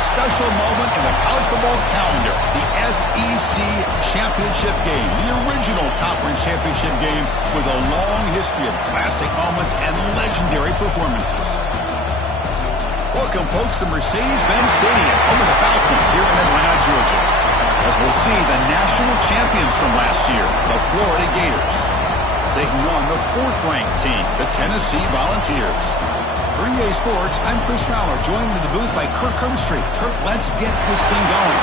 a special moment in the college football calendar, the SEC Championship game, the original conference championship game with a long history of classic moments and legendary performances. Welcome, folks, to Mercedes-Benz Stadium, home of the Falcons here in Atlanta, Georgia. As we'll see the national champions from last year, the Florida Gators, taking on the fourth-ranked team, the Tennessee Volunteers. For EA Sports, I'm Chris Fowler, joined in the booth by Kirk Herbstreit. Kirk, let's get this thing going.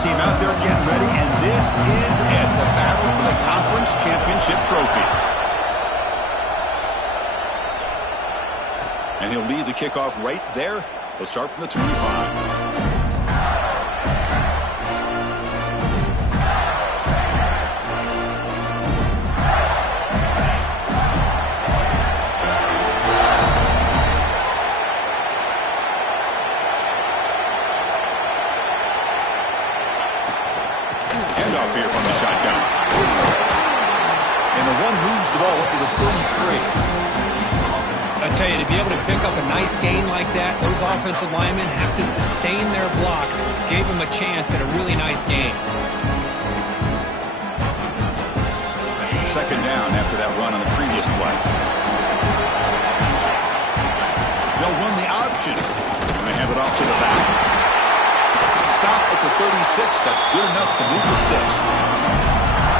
Team out there getting ready, and this is it, the battle for the conference championship trophy. And he'll lead the kickoff right there. He'll start from the 25. Here from the shotgun. And the one moves the ball up to the 33. I tell you, to be able to pick up a nice gain like that, those offensive linemen have to sustain their blocks. Gave them a chance at a really nice game. Second down after that run on the previous play. They'll run the option. And they hand it off to the back. Stop at the 36. That's good enough to move the sticks.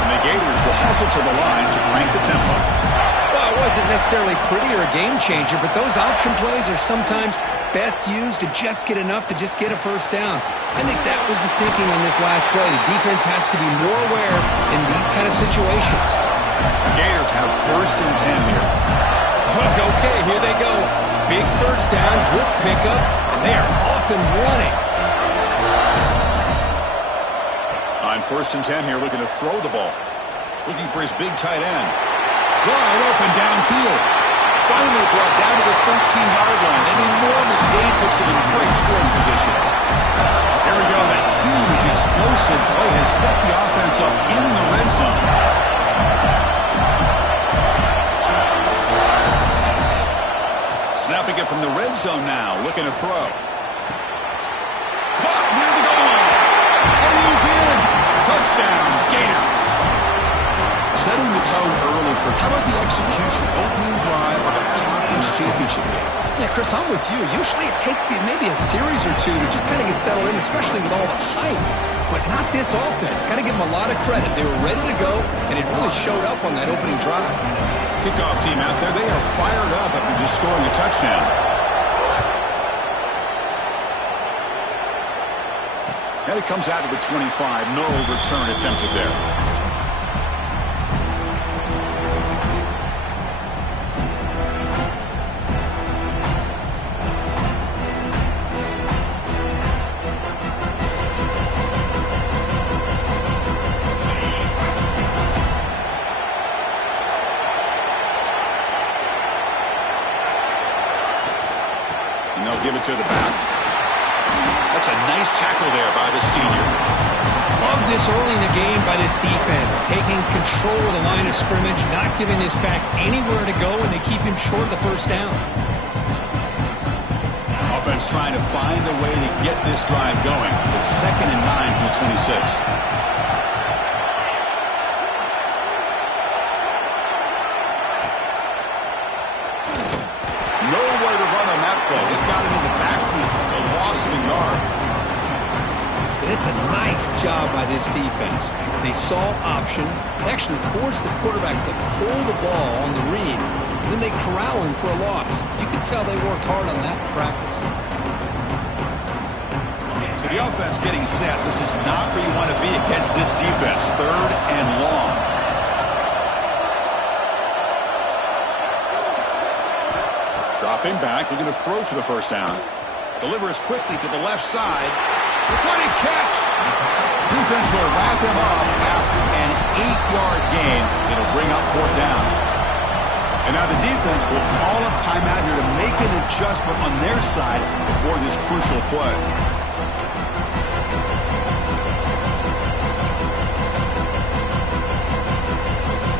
And the Gators will hustle to the line to crank the tempo. Well, it wasn't necessarily pretty or a game changer, but those option plays are sometimes best used to just get enough to just get a first down. I think that was the thinking on this last play. The defense has to be more aware in these kind of situations. The Gators have 1st and 10 here. Okay, here they go. Big first down, good pickup, and they are off and running. On 1st and 10 here, looking to throw the ball. Looking for his big tight end. Wide open downfield. Finally brought down to the 13-yard line. An enormous gain puts him in great scoring position. Here we go. That huge, explosive play has set the offense up in the red zone. Snapping it from the red zone now. Looking to throw. Caught near the goal line. And he's in. Touchdown, Gators. Setting the tone early. How about the execution? Opening drive of a conference championship game. Yeah, Chris, I'm with you. Usually it takes you maybe a series or two to just kind of get settled in, especially with all the hype. But not this offense. Got to give them a lot of credit. They were ready to go, and it really showed up on that opening drive. Kickoff team out there. They are fired up after just scoring a touchdown. And it comes out to the 25. No return attempted there. And they'll give it to the back. That's a nice tackle there by the senior. Love this early in the game by this defense, taking control of the line of scrimmage, not giving this back anywhere to go, and they keep him short of the first down. Offense trying to find a way to get this drive going. It's 2nd and 9 from the 26. Nowhere to run on that play. They got him in the backfield. It's a loss of a yard. It It's a nice job by this defense. They saw option, they actually forced the quarterback to pull the ball on the read, and then they corral him for a loss. You can tell they worked hard on that in practice. So the offense getting set. This is not where you want to be against this defense. 3rd and long. Dropping back, looking to throw for the first down. Delivers quickly to the left side. What a catch! Defense will wrap him up after an 8-yard gain. It'll bring up 4th down. And now the defense will call a timeout here to make an adjustment on their side before this crucial play.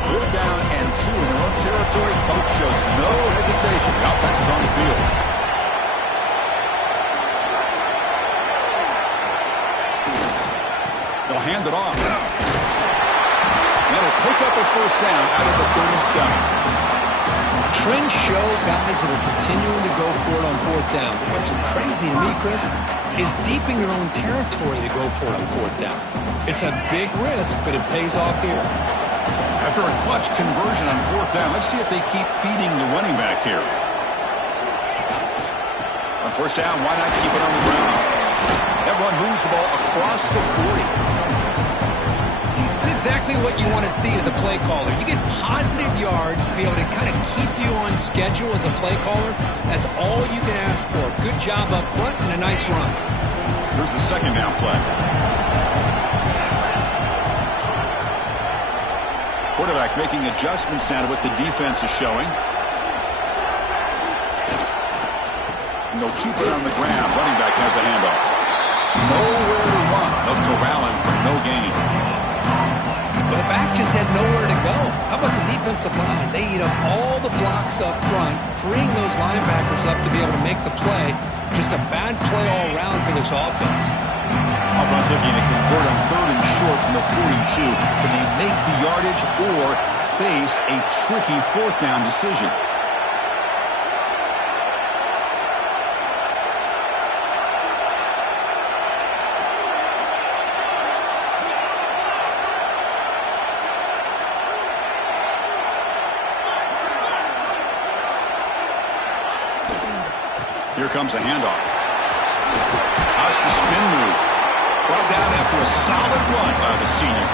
4th down and 2 in their own territory. Coach shows no hesitation. The offense is on the field. They'll hand it off. That'll pick up a first down out of the 37. Trends show guys that are continuing to go for it on 4th down. But what's crazy to me, Chris, is deep in your own territory to go for it on 4th down. It's a big risk, but it pays off here. After a clutch conversion on 4th down, let's see if they keep feeding the running back here. On 1st down, why not keep it on the ground? That run moves the ball across the 40. It's exactly what you want to see as a play caller. You get positive yards to be able to kind of keep you on schedule as a play caller. That's all you can ask for. Good job up front and a nice run. Here's the 2nd down play. Quarterback making adjustments now to what the defense is showing. And they'll keep it on the ground. Running back has the handoff. Nowhere to run. They'll corral him for no gain. The back just had nowhere to go. How about the defensive line? They eat up all the blocks up front, freeing those linebackers up to be able to make the play. Just a bad play all around for this offense. Offense looking to convert on 3rd and short from the 42. Can they make the yardage or face a tricky 4th down decision? Here comes a handoff. How's the spin move? Brought down after a solid run by the senior.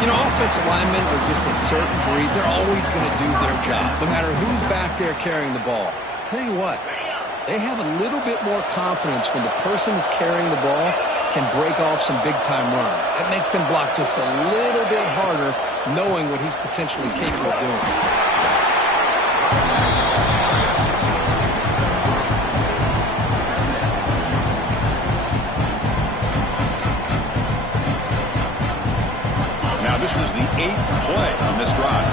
You know, offensive linemen are just a certain breed. They're always going to do their job, no matter who's back there carrying the ball. I'll tell you what, they have a little bit more confidence when the person that's carrying the ball can break off some big-time runs. That makes them block just a little bit harder, knowing what he's potentially capable of doing. This is the 8th play on this drive.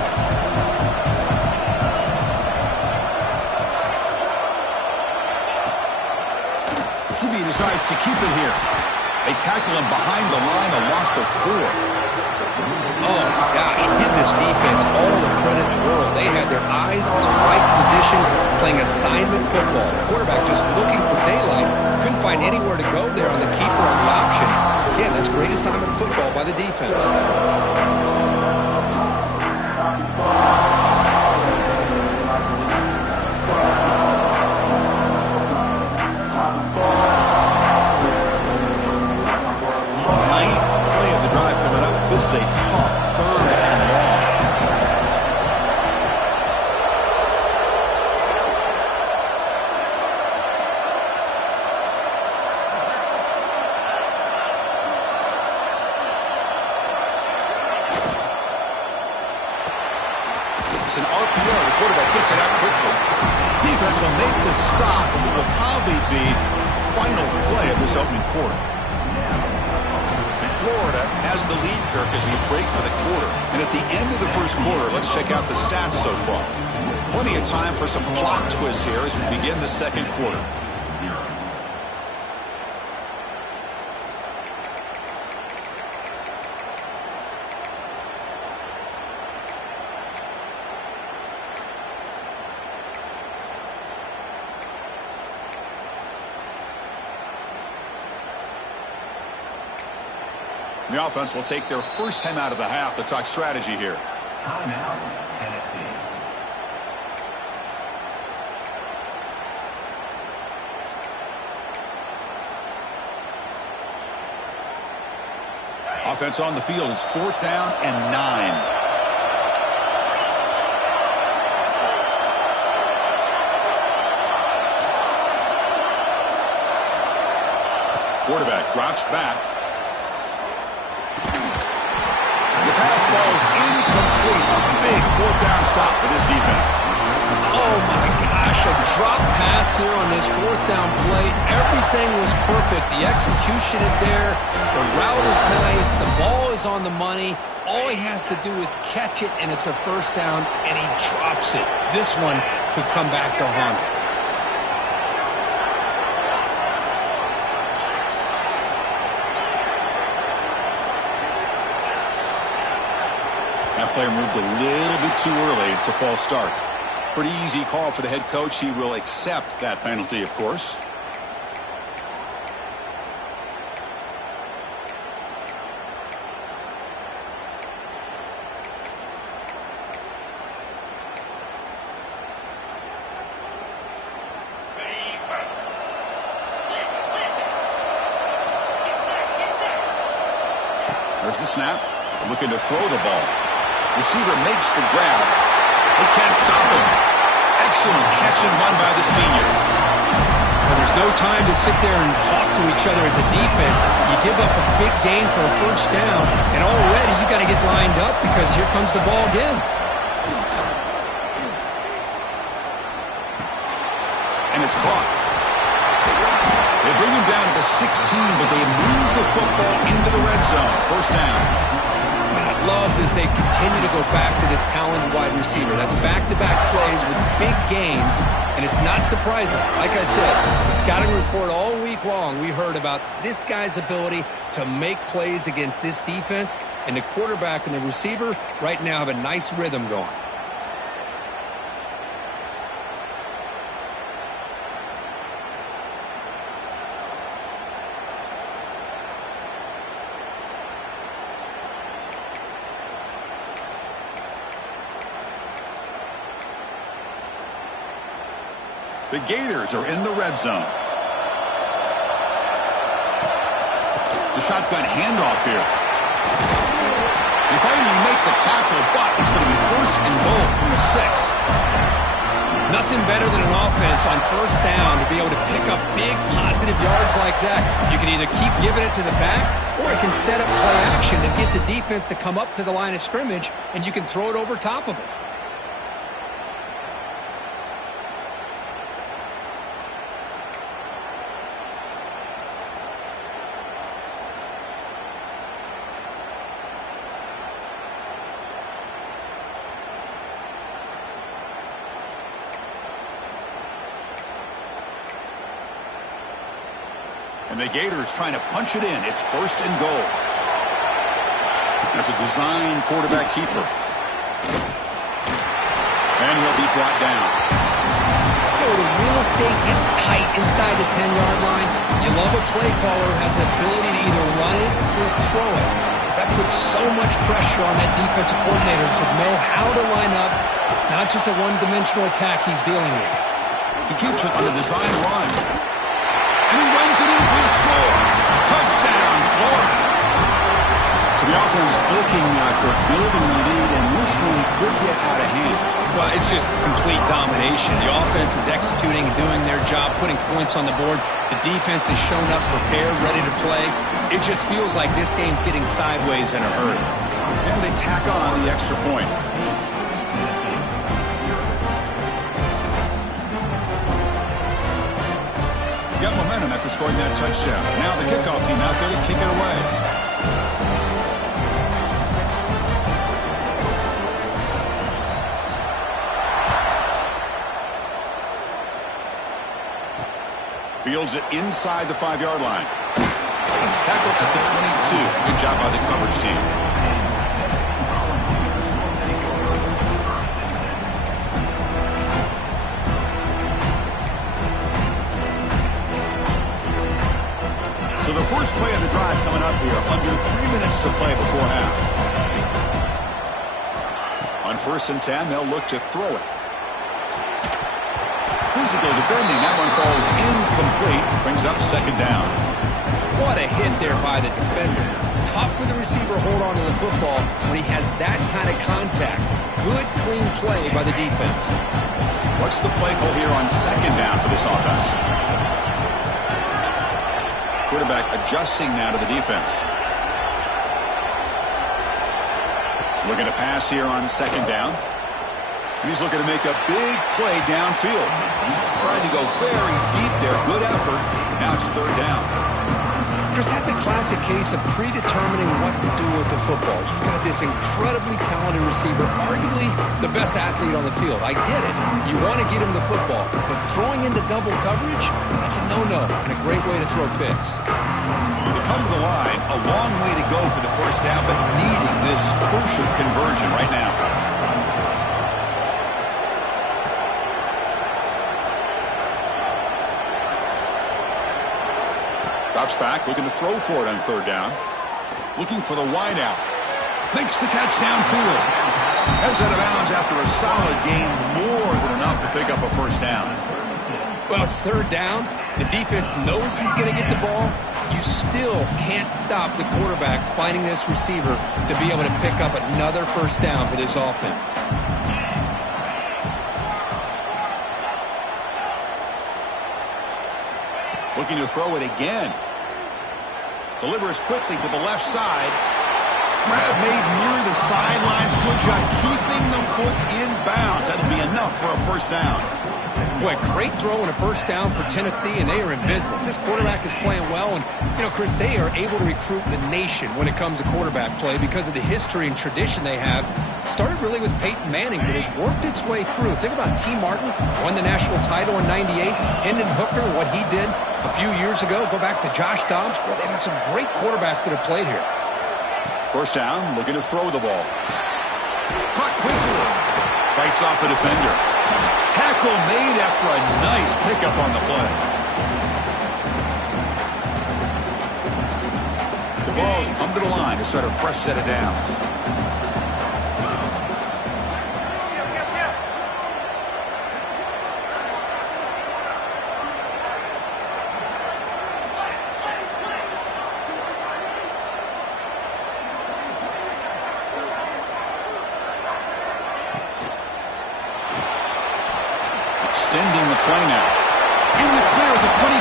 QB decides to keep it here. They tackle him behind the line, a loss of 4. Oh, my gosh. Give this defense all the credit in the world. They had their eyes in the right position, playing assignment football. The quarterback just looking for daylight. Couldn't find anywhere to go there on the keeper on the option. Again, that's great assignment football by the defense. This is a tough 3rd and long. It's an RPO. The quarterback gets it out quickly. Defense will make the stop, and it will probably be the final play of this opening quarter. Florida has the lead, Kirk, as we break for the quarter. And at the end of the first quarter, let's check out the stats so far. Plenty of time for some plot twists here as we begin the 2nd quarter. The offense will take their first time out of the half to talk strategy here. Timeout, Tennessee. Offense on the field is 4th down and 9. Quarterback drops back. The pass ball is incomplete. A big 4th down stop for this defense. Oh, my gosh, a drop pass here on this 4th down play. Everything was perfect. The execution is there. The route is nice. The ball is on the money. All he has to do is catch it, and it's a 1st down, and he drops it. This one could come back to haunt him. That player moved a little bit too early. It's a false start. Pretty easy call for the head coach. He will accept that penalty, of course. There's the snap. Looking to throw the ball. Receiver makes the grab. They can't stop him. Excellent catch and run by the senior. Well, there's no time to sit there and talk to each other as a defense. You give up a big gain for a 1st down, and already you got to get lined up because here comes the ball again. And it's caught. They bring him down to the 16, but they move the football into the red zone. 1st down. I love that they continue to go back to this talented wide receiver. That's back-to-back plays with big gains, and it's not surprising. Like I said, the scouting report all week long, we heard about this guy's ability to make plays against this defense, and the quarterback and the receiver right now have a nice rhythm going. The Gators are in the red zone. The shotgun handoff here. They finally make the tackle, but it's going to be 1st and goal from the 6. Nothing better than an offense on 1st down to be able to pick up big positive yards like that. You can either keep giving it to the back, or it can set up play action and get the defense to come up to the line of scrimmage, and you can throw it over top of it. And the Gators trying to punch it in. It's 1st and goal. That's a design quarterback keeper. And he'll be brought down. You know, the real estate gets tight inside the 10-yard line. You love a play caller who has the ability to either run it or throw it. Because that puts so much pressure on that defensive coordinator to know how to line up. It's not just a one-dimensional attack he's dealing with. He keeps it on a design run. And he runs it in for the score. Touchdown, Florida. So the offense looking for building the lead, and this one could get out of hand. Well, it's just complete domination. The offense is executing and doing their job, putting points on the board. The defense has shown up prepared, ready to play. It just feels like this game's getting sideways in a hurry. And they tack on the extra point. Got momentum after scoring that touchdown. Now the kickoff team out there to kick it away. Fields it inside the 5-yard line. Tackle at the 22. Good job by the coverage team. So the first play of the drive coming up here. Under 3 minutes to first and 10, they'll look to throw it. Physical defending. That one falls incomplete. Brings up second down. What a hit there by the defender. Tough for the receiver to hold on to the football when he has that kind of contact. Good, clean play by the defense. What's the play call here on second down for this offense? Quarterback adjusting now to the defense. Looking to pass here on second down. And he's looking to make a big play downfield. Trying to go very deep there. Good effort. Now it's third down. Chris, that's a classic case of predetermining what to do with the football. You've got this incredibly talented receiver, arguably the best athlete on the field. I get it. You want to get him the football. But throwing into double coverage, that's a no-no and a great way to throw picks. They come to the line, a long way to go for the first down, but needing this crucial conversion right now. Drops back, looking to throw for it on third down. Looking for the wide out. Makes the catch downfield. Heads out of bounds after a solid gain, more than enough to pick up a first down. Well, it's third down. The defense knows he's going to get the ball. You still can't stop the quarterback finding this receiver to be able to pick up another first down for this offense. Looking to throw it again. Delivers quickly to the left side. Grab made near the sidelines. Good job keeping the foot in bounds. That'll be enough for a first down. Boy, great throw and a first down for Tennessee, and they are in business. This quarterback is playing well, and, you know, Chris, they are able to recruit the nation when it comes to quarterback play because of the history and tradition they have. Started really with Peyton Manning, but has worked its way through. Think about T. Martin, won the national title in '98. Hendon Hooker, what he did a few years ago. Go back to Josh Dobbs. Boy, they've got some great quarterbacks that have played here. First down, looking to throw the ball. Caught quickly. Fights off a defender. Tackle made after a nice pickup on the play. The Vols come to the line to start a fresh set of downs. Extending the play now. In the clear at the 25.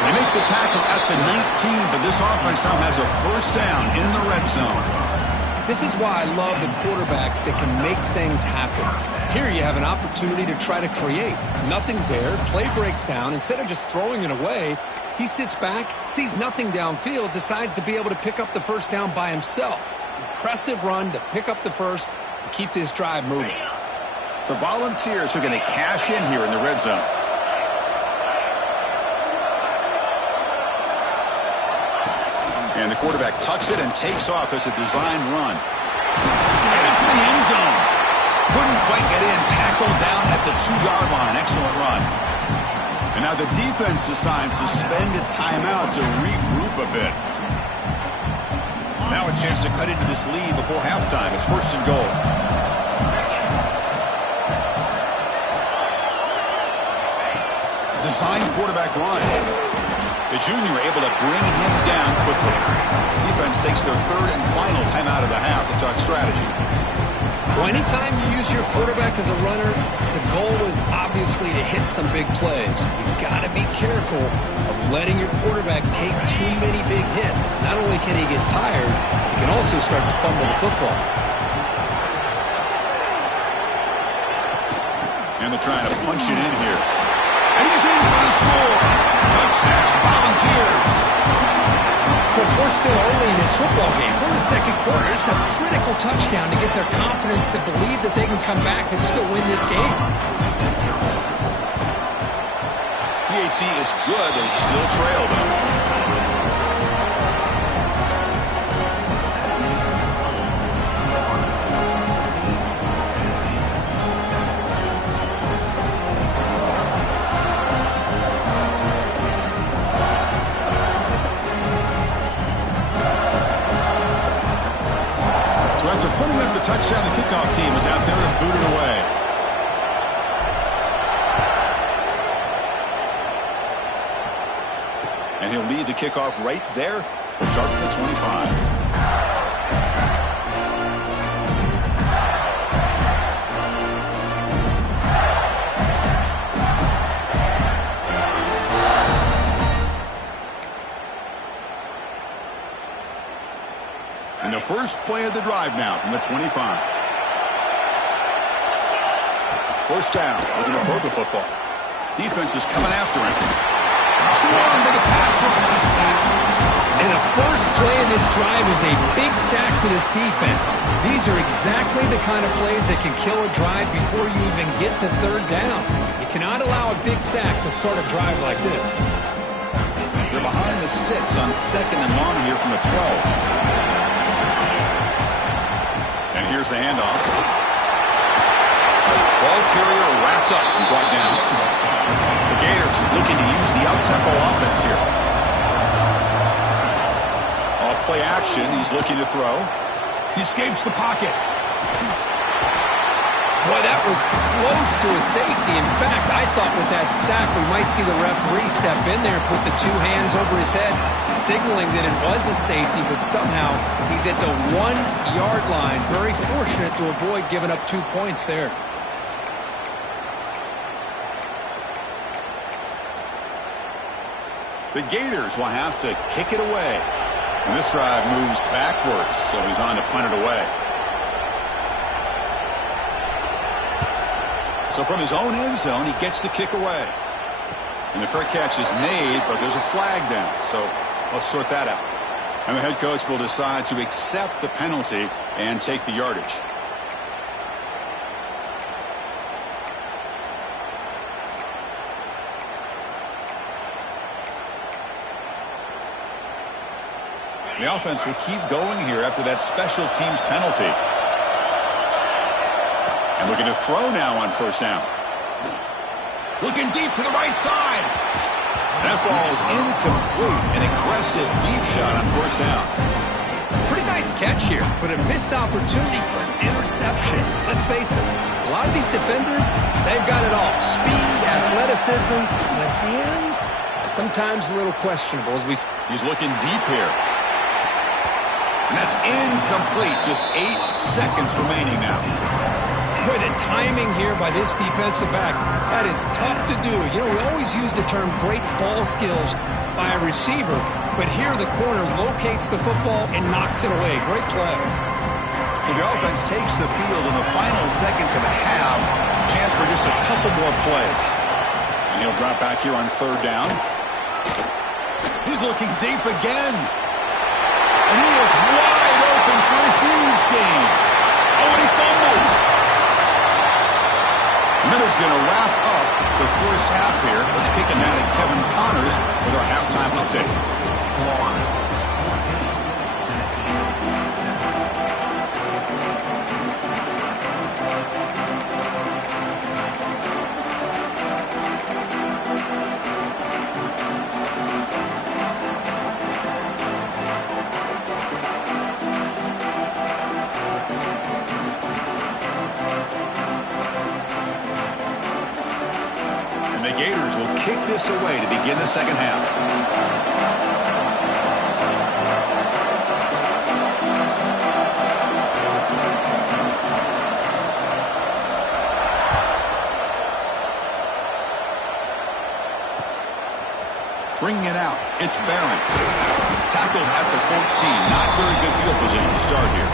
They make the tackle at the 19, but this offense now has a first down in the red zone. This is why I love the quarterbacks that can make things happen. Here you have an opportunity to try to create. Nothing's there. Play breaks down. Instead of just throwing it away, he sits back, sees nothing downfield, decides to be able to pick up the first down by himself. Impressive run to pick up the first and keep this drive moving. The Volunteers are going to cash in here in the red zone. And the quarterback tucks it and takes off as a design run. Headed for the end zone. Couldn't quite get in. Tackled down at the 2-yard line. Excellent run. And now the defense decides to spend a timeout to regroup a bit. Now a chance to cut into this lead before halftime. It's first and goal. Design quarterback run. The junior able to bring him down quickly. Defense takes their third and final timeout of the half to talk strategy. Well, anytime you use your quarterback as a runner, the goal is obviously to hit some big plays. You've got to be careful of letting your quarterback take too many big hits. Not only can he get tired, he can also start to fumble the football. And they're trying to punch it in here. And he's in for the score. Touchdown, Volunteers. Of course, we're still early in this football game. We're in the second quarter. It's a critical touchdown to get their confidence to believe that they can come back and still win this game. PHC is good. They still trail, though. So after putting up the touchdown, the kickoff team is out there and booted away. And he'll lead the kickoff right there to start at the 25. And the first play of the drive now from the 25. First down, looking to throw the football. Defense is coming after him. Swung to the pass rush, a sack. And the first play of this drive is a big sack for this defense. These are exactly the kind of plays that can kill a drive before you even get the third down. You cannot allow a big sack to start a drive like this. They're behind the sticks on 2nd and long here from the 12. And here's the handoff. Ball carrier wrapped up and brought down. The Gators looking to use the up-tempo offense here. Off play action, he's looking to throw. He escapes the pocket. Boy, that was close to a safety. In fact, I thought with that sack we might see the referee step in there and put the two hands over his head, signaling that it was a safety, but somehow he's at the 1-yard line. Very fortunate to avoid giving up 2 points there. The Gators will have to kick it away. And this drive moves backwards, so he's on to punt it away. So from his own end zone, he gets the kick away. And the fair catch is made, but there's a flag down. So let's sort that out. And the head coach will decide to accept the penalty and take the yardage. The offense will keep going here after that special teams penalty. And looking to throw now on first down. Looking deep to the right side. That ball is incomplete. An aggressive deep shot on first down. Pretty nice catch here, but a missed opportunity for an interception. Let's face it, a lot of these defenders, they've got it all. Speed, athleticism, but hands, sometimes a little questionable. He's looking deep here. And that's incomplete. Just 8 seconds remaining now. Boy, the timing here by this defensive back, that is tough to do. You know, we always use the term great ball skills by a receiver, but here the corner locates the football and knocks it away. Great play. So the offense takes the field in the final seconds of the half. Chance for just a couple more plays. And he'll drop back here on third down. He's looking deep again. And he is wide open for a huge gain. Oh, and he fumbles. Miller's going to wrap up the first half here. Let's kick it now to Kevin Connors with our halftime update. The Gators will kick this away to begin the second half. Bringing it out, it's Barron. Tackled at the 14. Not very good field position to start here.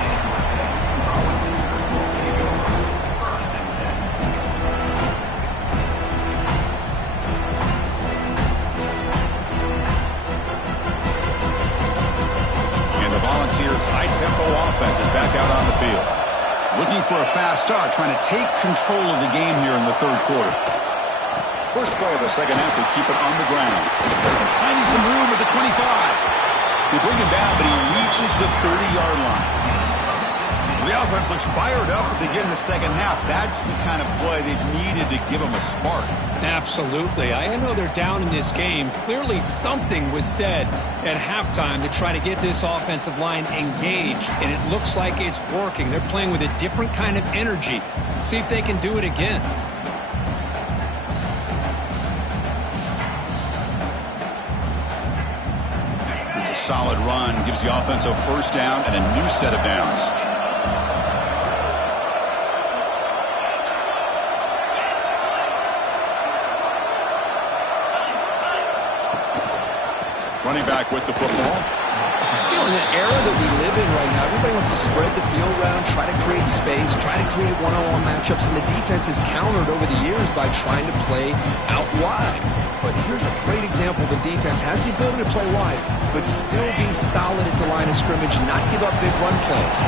High-tempo offense is back out on the field. Looking for a fast start, trying to take control of the game here in the third quarter. First play of the second half, they keep it on the ground. Finding some room at the 25. They bring him down, but he reaches the 30-yard line. The offense looks fired up to begin the second half. That's the kind of play they needed to give them a spark. Absolutely. I know they're down in this game. Clearly something was said at halftime to try to get this offensive line engaged, and it looks like it's working. They're playing with a different kind of energy. Let's see if they can do it again. It's a solid run. Gives the offense a first down and a new set of downs. Running back with the football. You know, in the era that we live in right now, everybody wants to spread the field around, try to create space, try to create one-on-one matchups, and the defense has countered over the years by trying to play out wide. But here's a great example. The defense has the ability to play wide, but still be solid at the line of scrimmage, not give up big run plays.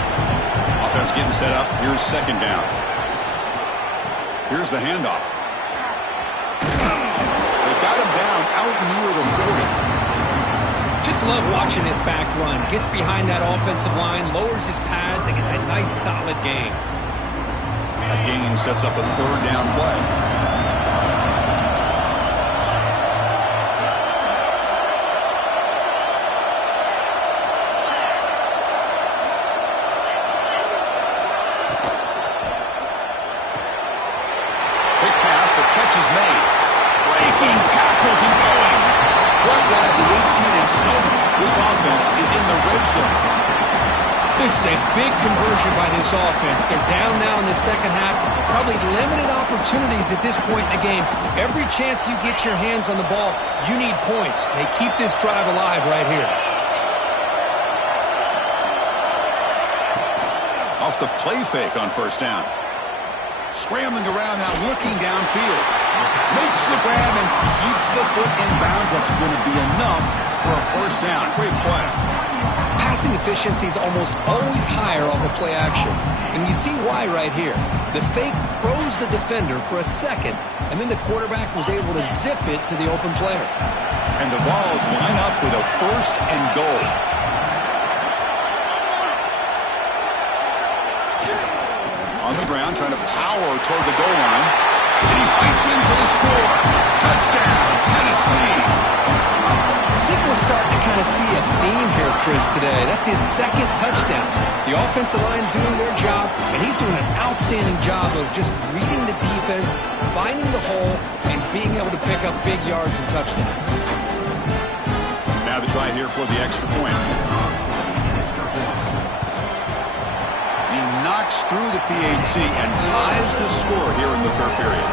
Offense getting set up. Here's second down. Here's the handoff. They got him down out near the 40. Just love watching this back run. Gets behind that offensive line, lowers his pads, and gets a nice solid gain. That gain sets up a third down play. Quick pass, the catch is made. Breaking tackles and going. Brought down to the 18 and 7. This offense is in the red zone. This is a big conversion by this offense. They're down now in the second half. Probably limited opportunities at this point in the game. Every chance you get your hands on the ball, you need points. They keep this drive alive right here. Off the play fake on first down. Scrambling around now, looking downfield. Makes the grab and keeps the foot in bounds. That's going to be enough for a first down. Great play. Passing efficiency is almost always higher off of play action. And you see why right here. The fake froze the defender for a second, and then the quarterback was able to zip it to the open player. And the Vols line up with a first and goal. On the ground, trying to power toward the goal line. And he fights in for the score. Touchdown, Tennessee. I think we're starting to kind of see a theme here, Chris, today. That's his second touchdown. The offensive line doing their job, and he's doing an outstanding job of just reading the defense, finding the hole, and being able to pick up big yards and touchdowns. Now the try here for the extra point. He knocks through the PAT and ties the score here in the third period.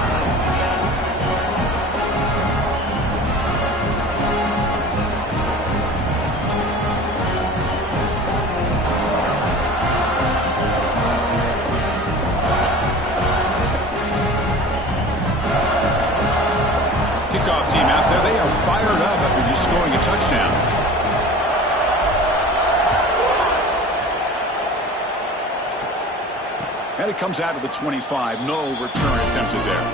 Kickoff team out there. They are fired up after just scoring a touchdown. And it comes out of the 25. No return attempted there.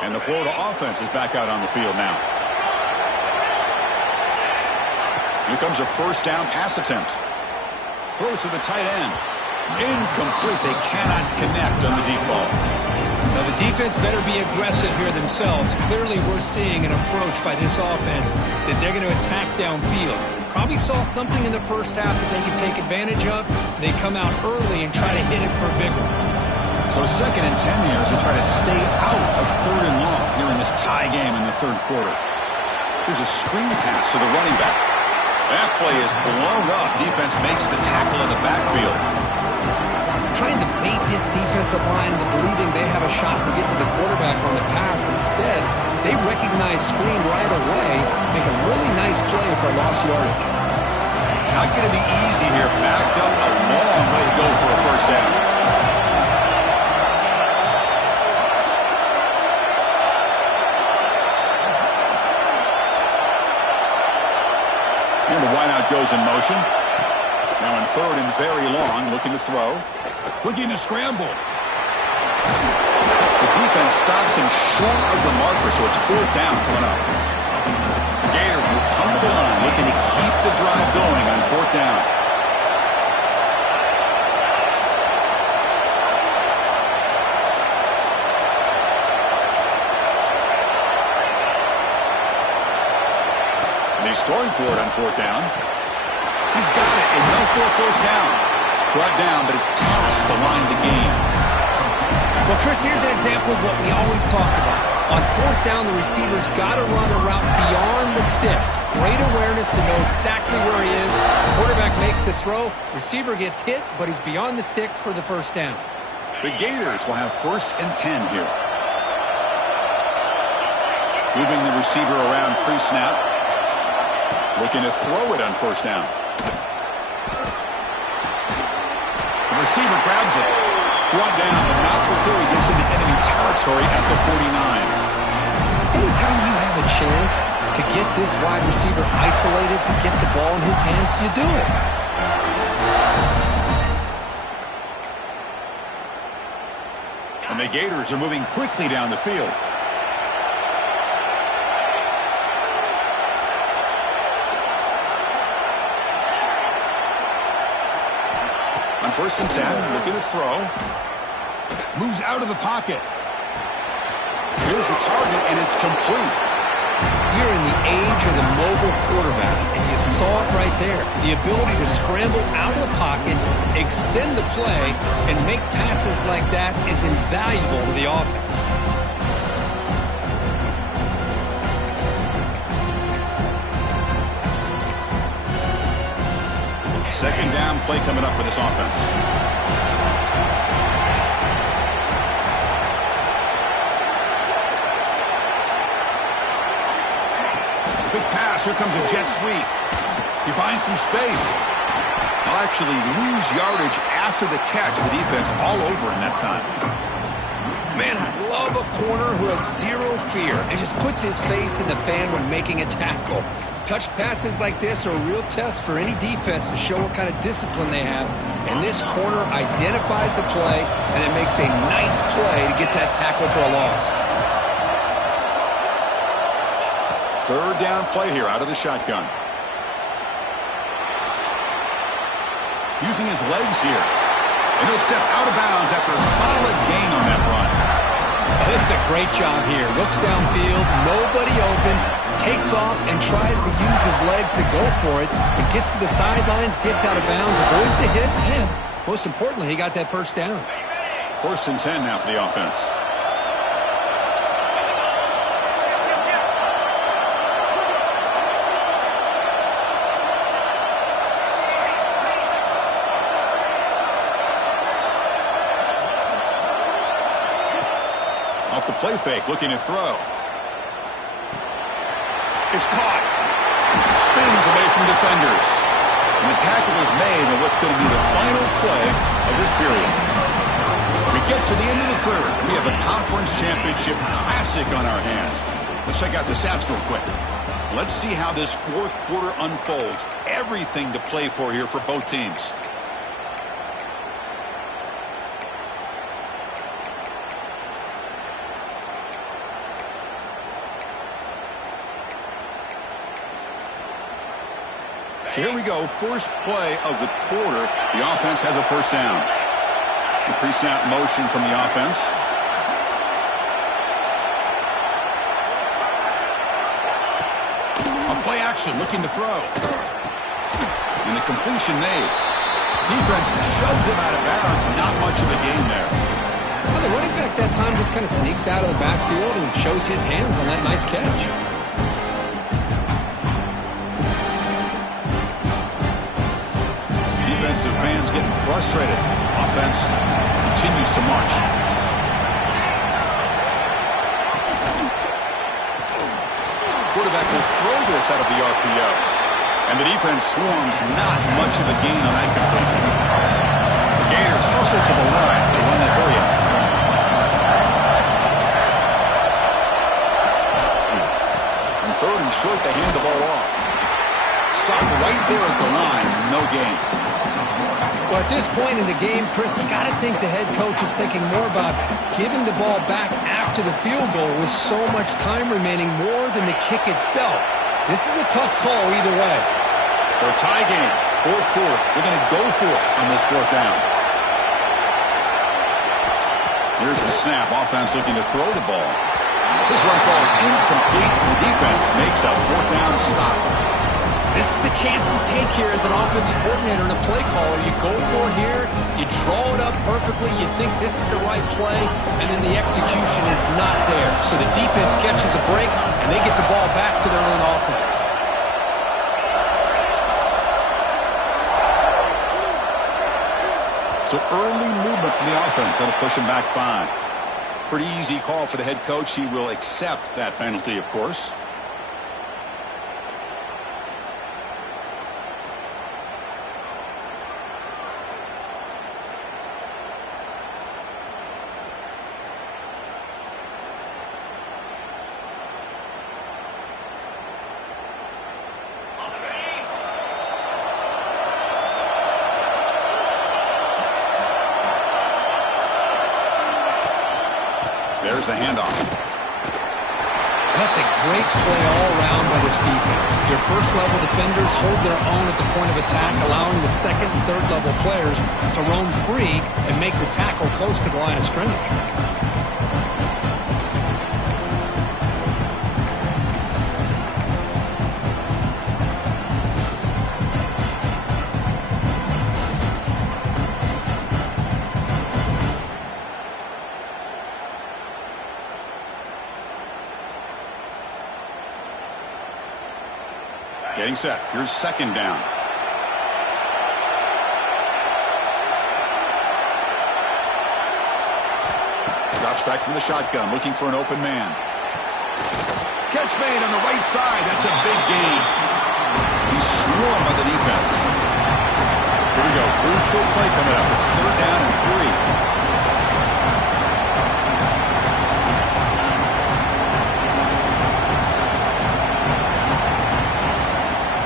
And the Florida offense is back out on the field now. Here comes a first down pass attempt. Throws to the tight end. Incomplete. They cannot connect on the deep ball. Now, the defense better be aggressive here themselves. Clearly, we're seeing an approach by this offense that they're going to attack downfield. Probably saw something in the first half that they can take advantage of. They come out early and try to hit it for a big one. So 2nd and 10 here as they try to stay out of 3rd and long here in this tie game in the third quarter. Here's a screen pass to the running back. That play is blown up. Defense makes the tackle in the backfield. Trying to bait this defensive line into believing they have a shot to get to the quarterback on the pass. Instead, they recognize screen right away, make a really nice play for lost yardage. Not going to be easy here. Backed up a long way to go for a first down. And the wideout goes in motion. Now in 3rd and very long, looking to throw. Looking to scramble. The defense stops him short of the marker, so it's fourth down coming up. The Gators will come to the line looking to keep the drive going on fourth down. And he's throwing for it on fourth down. He's got it, enough for a first down. Brought down, but it's past the line to gain. Well, Chris, here's an example of what we always talk about. On fourth down, the receiver's got to run a route beyond the sticks. Great awareness to know exactly where he is. Quarterback makes the throw. Receiver gets hit, but he's beyond the sticks for the first down. The Gators will have 1st and 10 here. Moving the receiver around pre-snap. Looking to throw it on first down. The receiver grabs it. Brought down, but not before he gets into enemy territory at the 49. Anytime you have a chance to get this wide receiver isolated, to get the ball in his hands, you do it. And the Gators are moving quickly down the field. On 1st and 10, looking to throw. Moves out of the pocket. Here's the target, and it's complete. You're in the age of the mobile quarterback, and you saw it right there. The ability to scramble out of the pocket, extend the play, and make passes like that is invaluable to the offense. Second down play coming up for this offense. Big pass. Here comes a jet sweep. He finds some space. He'll actually lose yardage after the catch. The defense all over in that time. Man, I love a corner who has zero fear and just puts his face in the fan when making a tackle. Touch passes like this are a real test for any defense to show what kind of discipline they have. And this corner identifies the play and then makes a nice play to get that tackle for a loss. Third down play here out of the shotgun. Using his legs here. And he'll step out of bounds after a solid gain on that run. This is a great job here. Looks downfield, nobody open, takes off and tries to use his legs to go for it. But gets to the sidelines, gets out of bounds, avoids the hit, and most importantly, he got that first down. 1st and 10 now for the offense. Off the play fake, looking to throw. It's caught. Spins away from defenders. And the tackle is made on what's going to be the final play of this period. We get to the end of the third. We have a conference championship classic on our hands. Let's check out the stats real quick. Let's see how this fourth quarter unfolds. Everything to play for here for both teams. So here we go, first play of the quarter. The offense has a first down. The pre-snap motion from the offense. A play action, looking to throw. And the completion made. Defense shoves him out of bounds. Not much of a gain there. Well, the running back that time just kind of sneaks out of the backfield and shows his hands on that nice catch. Defensive fans getting frustrated. Offense continues to march. Quarterback will throw this out of the RPO. And the defense swarms, not much of a gain on that completion. The Gators hustle to the line to run that hurry up. And 3rd and short, they hand the ball off. Stop right there at the line, no gain. Well, at this point in the game, Chris, you got to think the head coach is thinking more about giving the ball back after to the field goal with so much time remaining, more than the kick itself. This is a tough call either way. So tie game, fourth quarter. They're going to go for it on this fourth down. Here's the snap. Offense looking to throw the ball. This one falls incomplete. The defense makes a fourth down stop. This is the chance you take here as an offensive coordinator and a play caller. You go for it here, you draw it up perfectly, you think this is the right play, and then the execution is not there. So the defense catches a break, and they get the ball back to their own offense. So early movement from the offense. That'll push him back 5. Pretty easy call for the head coach. He will accept that penalty, of course. There's the handoff. That's a great play all around by this defense. Your first-level defenders hold their own at the point of attack, allowing the second and third-level players to roam free and make the tackle close to the line of scrimmage. Getting set. Here's second down. Drops back from the shotgun, looking for an open man. Catch made on the right side. That's a big gain. He's swarmed by the defense. Here we go. Crucial play coming up. It's third down and 3.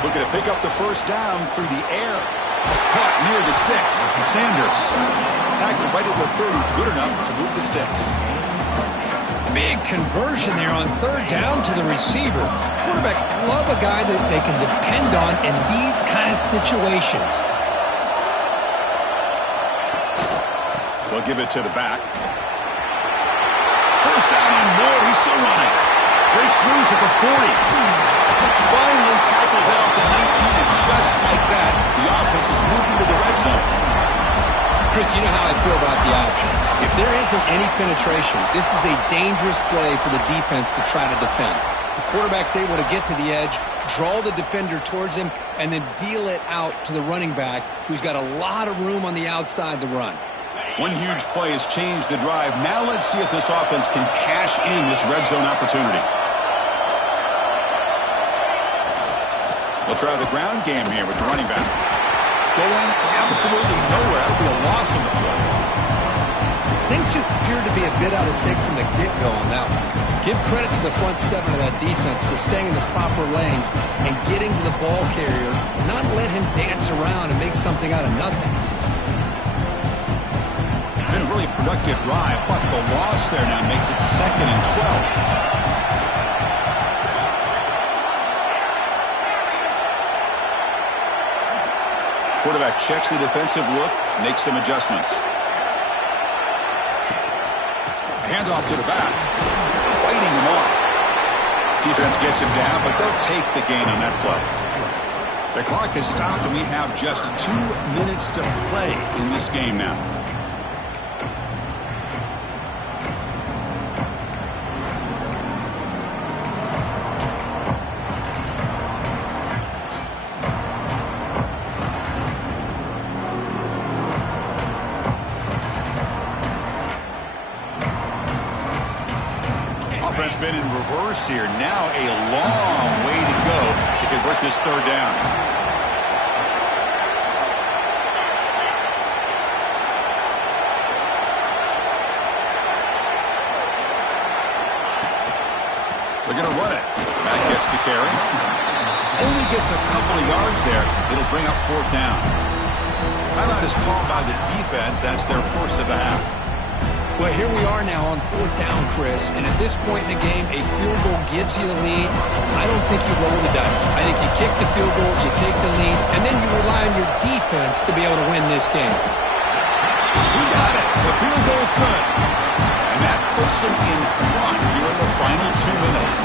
Looking to pick up the first down through the air. Caught near the sticks. And Sanders tackled right at the 30. Good enough to move the sticks. Big conversion there on third down to the receiver. Quarterbacks love a guy that they can depend on in these kind of situations. They'll give it to the back. First down and more. He's still running. Breaks loose at the 40. Finally tackled out the 19, and just like that, the offense has moved into the red zone. Chris, you know how I feel about the option. If there isn't any penetration, this is a dangerous play for the defense to try to defend. The quarterback's able to get to the edge, draw the defender towards him, and then deal it out to the running back, who's got a lot of room on the outside to run. One huge play has changed the drive. Now let's see if this offense can cash in this red zone opportunity. They'll try the ground game here with the running back. Going absolutely nowhere. That'll be a loss in the play. Things just appeared to be a bit out of sync from the get-go on that one. Give credit to the front 7 of that defense for staying in the proper lanes and getting to the ball carrier, not let him dance around and make something out of nothing. Been a really productive drive, but the loss there now makes it 2nd and 12. Quarterback checks the defensive look, makes some adjustments. Handoff to the back. Fighting him off. Defense gets him down, but they'll take the gain on that play. The clock has stopped, and we have just 2 minutes to play in this game now. Offense been in reverse here. Now a long way to go to convert this third down. They're going to run it. That gets the carry. Only gets a couple of yards there. It'll bring up fourth down. Timeout is called by the defense. That's their first of the half. Well, here we are now on 4th down, Chris, and at this point in the game, a field goal gives you the lead. I don't think you roll the dice. I think you kick the field goal, you take the lead, and then you rely on your defense to be able to win this game. We got it. The field goal's good. And that puts them in front here in the final 2 minutes.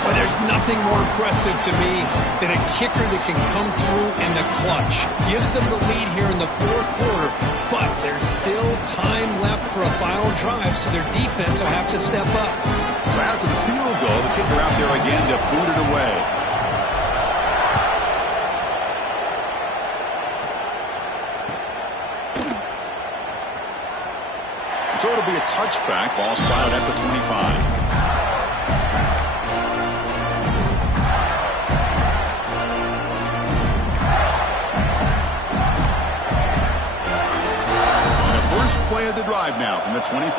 Well, there's nothing more impressive to me than a kicker that can come through in the clutch. Gives them the lead here in the 4th quarter, but there's still time left for a final drive, so their defense will have to step up. So after the field goal, the kicker out there again to boot it away. So it'll be a touchback. Ball spotted at the 25. First play of the drive now from the 25.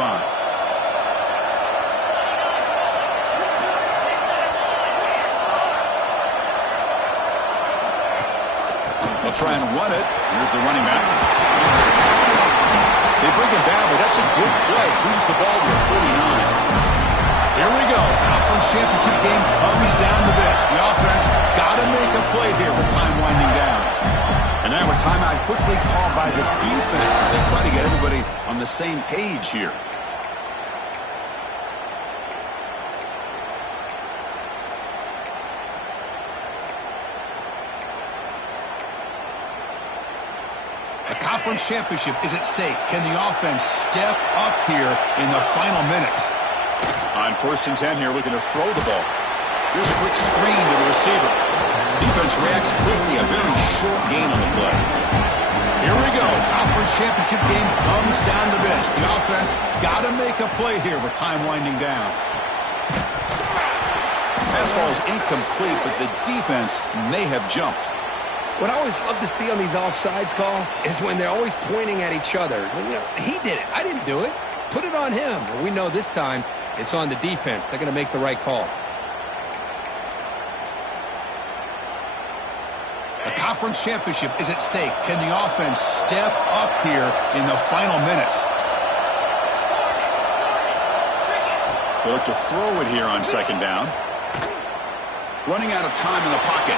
They'll try and run it. Here's the running back. They bring him down, but that's a good play. Moves the ball to 49. Here we go. Conference championship game comes down to this. The offense got to make a play here with time winding down. And now a timeout quickly called by the defense as they try to get everybody on the same page here. A conference championship is at stake. Can the offense step up here in the final minutes? On 1st and 10 here, looking to throw the ball. Here's a quick screen to the receiver. Defense reacts quickly, a very short gain on the play. Here we go. Conference championship game comes down to this. The offense got to make a play here with time winding down. Fastball is incomplete, but the defense may have jumped. What I always love to see on these offsides call is when they're always pointing at each other. You know, he did it. I didn't do it. Put it on him. Well, we know this time it's on the defense. They're going to make the right call. A conference championship is at stake. Can the offense step up here in the final minutes? They look to throw it here on 2nd down. Running out of time in the pocket.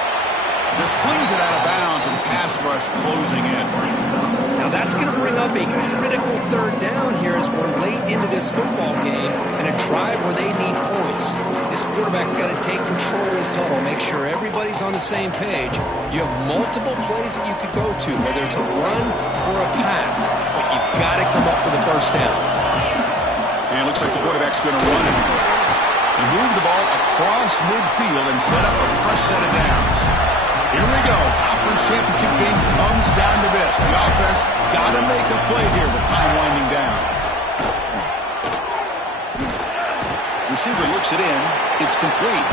Just flings it out of bounds with the pass rush closing in. Now that's going to bring up a critical 3rd down here as we're late into this football game and a drive where they need points. This quarterback's got to take control of his huddle, make sure everybody's on the same page. You have multiple plays that you could go to, whether it's a run or a pass, but you've got to come up with a 1st down. And it looks like the quarterback's going to run it. And move the ball across midfield and set up a fresh set of downs. Here we go. Conference championship game comes down to this. The offense got to make a play here with time winding down. Receiver looks it in. It's complete.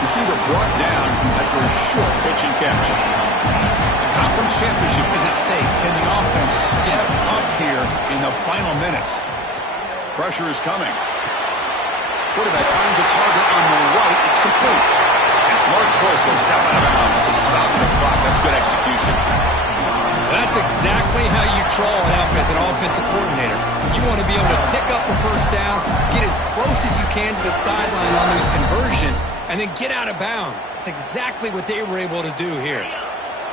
Receiver brought down after a short pitch and catch. The conference championship is at stake. Can the offense step up here in the final minutes? Pressure is coming. Quarterback finds a target on the right. It's complete. And smart choice. He'll step out of bounds to stop the clock. That's good execution. That's exactly how you draw it up as an offensive coordinator. You want to be able to pick up a 1st down, get as close as you can to the sideline on those conversions, and then get out of bounds. That's exactly what they were able to do here.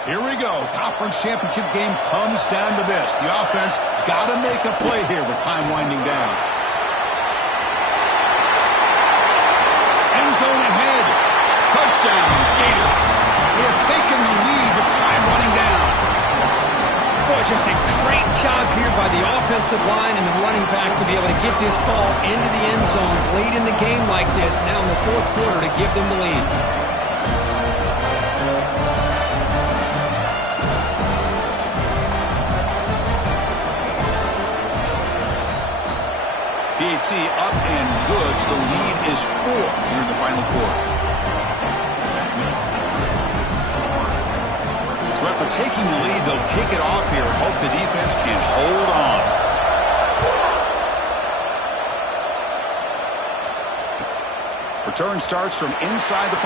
Here we go. Conference championship game comes down to this. The offense got to make a play here with time winding down. End zone ahead. Touchdown, Gators. They have taken the lead with time running down. Boy, just a great job here by the offensive line and the running back to be able to get this ball into the end zone late in the game like this, now in the 4th quarter, to give them the lead. PAT up and good. So the lead is 4 here in the final quarter. So after taking the lead, they'll kick it off here and hope the defense can hold on. Return starts from inside the 5.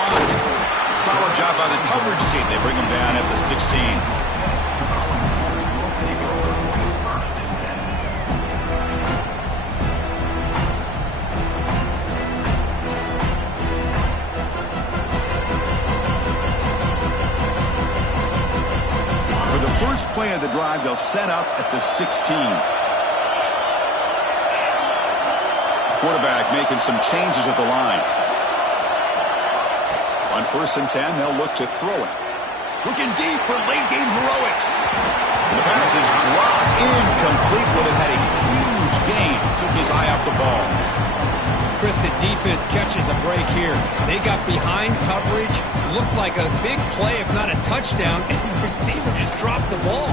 Solid job by the coverage team. They bring him down at the 16. play of the drive, they'll set up at the 16. Quarterback making some changes at the line. On 1st and 10, they'll look to throw it. Looking deep for late-game heroics. The pass is dropped incomplete. Well, it had a huge gain. Took his eye off the ball. Chris, the defense catches a break here. They got behind coverage. Looked like a big play, if not a touchdown, and the receiver just dropped the ball.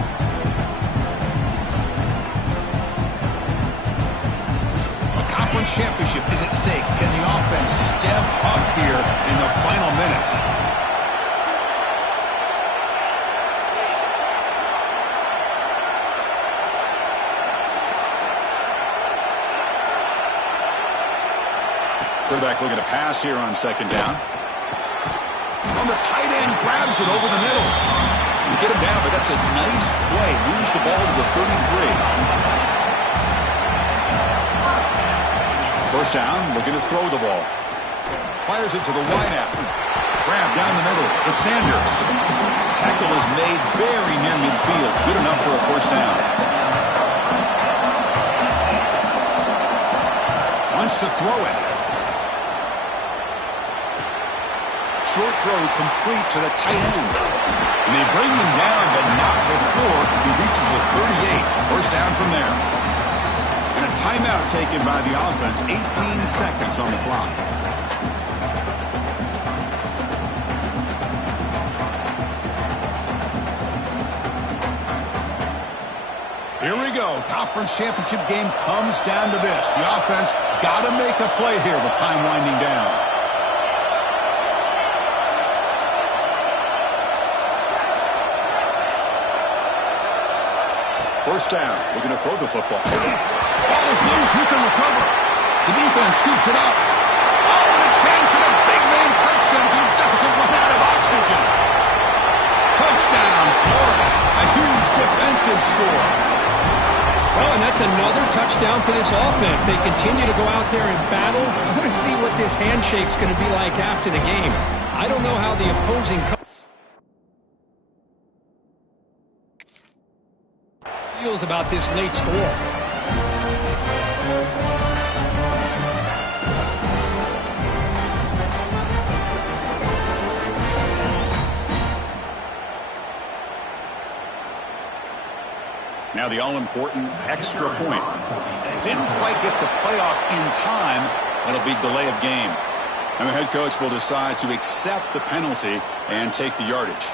A conference championship is at stake. Can the offense step up here in the final minutes? Quarterback looking to pass here on 2nd down. On the tight end, grabs it over the middle. You get him down, but that's a nice play. Moves the ball to the 33. 1st down, looking to throw the ball. Fires it to the wideout. Grab down the middle. It's Sanders. Tackle is made very near midfield. Good enough for a 1st down. Wants to throw it. Short throw complete to the tight end. And they bring him down, but not before he reaches the 38. 1st down from there. And a timeout taken by the offense. 18 seconds on the clock. Here we go. Conference championship game comes down to this. The offense got to make a play here with time winding down. 1st down. We're going to throw the football. Ball is loose. Who can recover? The defense scoops it up. Oh, and a chance at a big man touchdown. He doesn't run out of oxygen. Touchdown, Florida. A huge defensive score. Well, and that's another touchdown for this offense. They continue to go out there and battle. I want to see what this handshake's going to be like after the game. I don't know how the opposing feels about this late score. Now the all-important extra point. Didn't quite get the playoff in time. That'll be delay of game. And the head coach will decide to accept the penalty and take the yardage.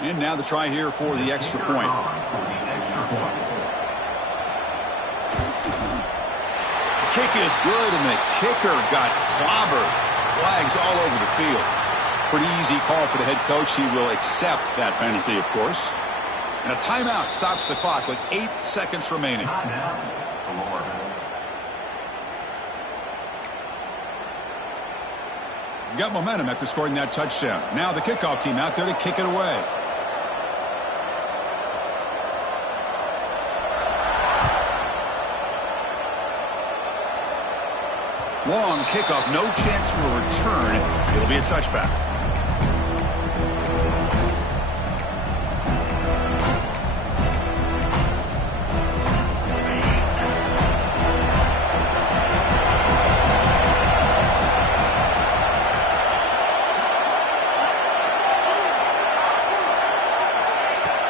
And now the try here for the extra point. The kick is good, and the kicker got clobbered. Flags all over the field. Pretty easy call for the head coach. He will accept that penalty, of course. And a timeout stops the clock with 8 seconds remaining. Got momentum after scoring that touchdown. Now the kickoff team out there to kick it away. Long kickoff, no chance for a return. It'll be a touchback.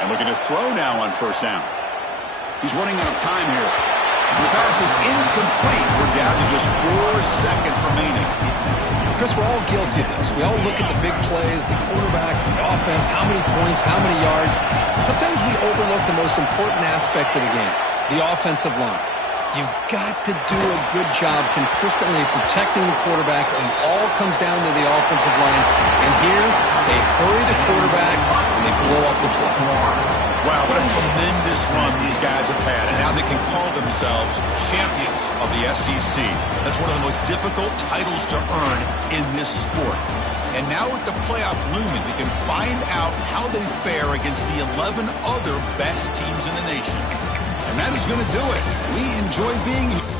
And looking to throw now on 1st down. He's running out of time here. The pass is incomplete. We're down to just 4 seconds remaining. Chris, we're all guilty of this. We all look at the big plays, the quarterbacks, the offense, how many points, how many yards. Sometimes we overlook the most important aspect of the game, the offensive line. You've got to do a good job consistently protecting the quarterback, and it all comes down to the offensive line. And here, they hurry the quarterback, and they blow up the play. Wow, what a tremendous run these guys have had, and now they can call themselves champions of the SEC. That's one of the most difficult titles to earn in this sport. And now with the playoff looming, they can find out how they fare against the 11 other best teams in the nation. And that is going to do it. We enjoy being here.